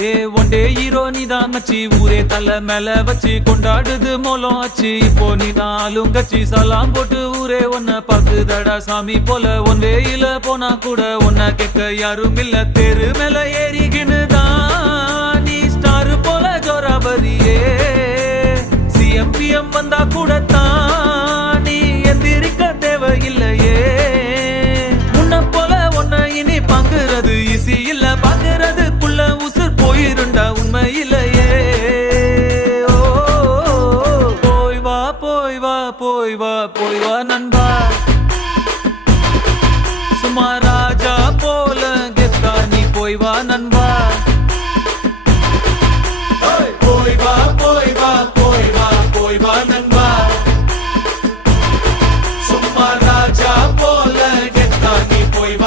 ஏ one day hero நீதான் மச்சி ஊரே தலை மேல வச்சு கொண்டாடுது மோலம் ஆச்சு இப்போ நீ நாளும் கச்சி சலாம் போட்டு ஊரே ஒன்ன பாக்குதடா சாமி போல ஒன் வேயில போனா கூட ஒன்ன கேட்க யாரும் இல்ல தெரு மேல ஏறிக்கினுதான் நீ ஸ்டார் போல ஜோராபரியே சிஎம்பிஎம் வந்தா கூட தான் நீ எந்திரிக்க தேவையில்லையே முன்ன போல ஒன்ன இனி பாக்குறது ஈஸி இல்ல பாக்குறதுக்குள்ள உசுர் போயிருண்டா உண்மையிலேயே போய் வா போய் வா போய் வா போய் வா நண்பா சும்மா ராஜா போல கெத்தா நீ போய் வா நண்பா